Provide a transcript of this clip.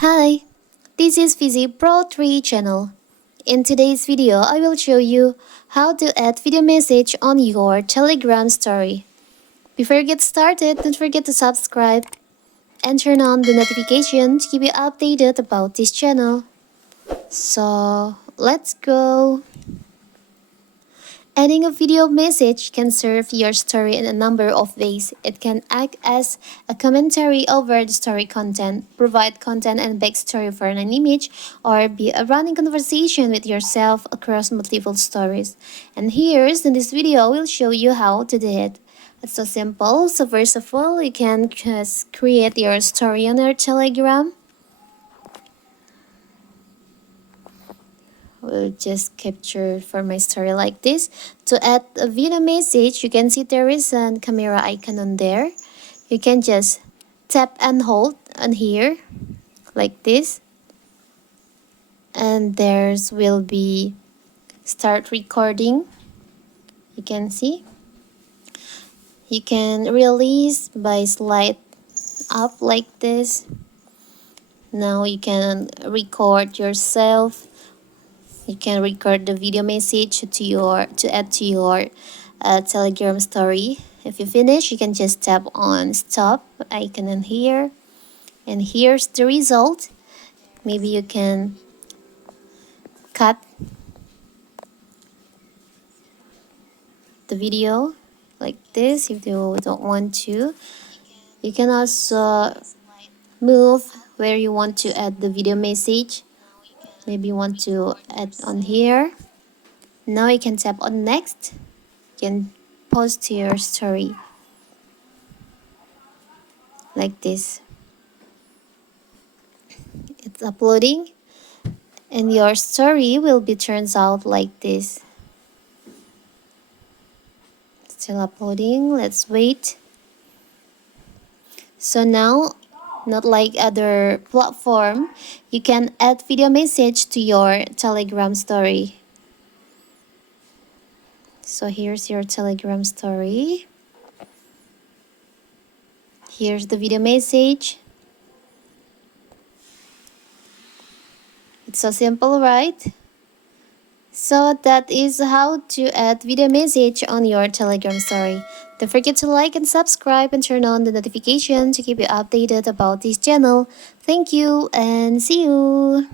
Hi, this is Fizzy Pro 3 channel. In today's video, I will show you how to add video message on your Telegram story. Before you get started, don't forget to subscribe and turn on the notification to keep you updated about this channel. So, let's go. Adding a video message can serve your story in a number of ways. It can act as a commentary over the story content, provide content and backstory for an image, or be a running conversation with yourself across multiple stories. And here's in this video, we'll show you how to do it. It's so simple. So first of all, you can just create your story on your Telegram. Will just capture for my story like this. To add a video message, you can see there is a camera icon on there. You can just tap and hold on here like this, and there's will be start recording. You can see you can release by slide up like this. Now you can record yourself. You can record the video message to add to your Telegram story. If you finish, you can just tap on stop icon in here, and here's the result. Maybe you can cut the video like this if you don't want to. You can also move where you want to add the video message. Maybe you want to add on here. Now you can tap on next. You can post your story like this. It's uploading, and your story will be turns out like this. Still uploading. Let's wait. So now, not like other platform, you can add video message to your Telegram story. So here's your Telegram story. Here's the video message. It's so simple, right? So that is how to add video message on your Telegram story. Don't forget to like and subscribe and turn on the notification to keep you updated about this channel. Thank you and see you!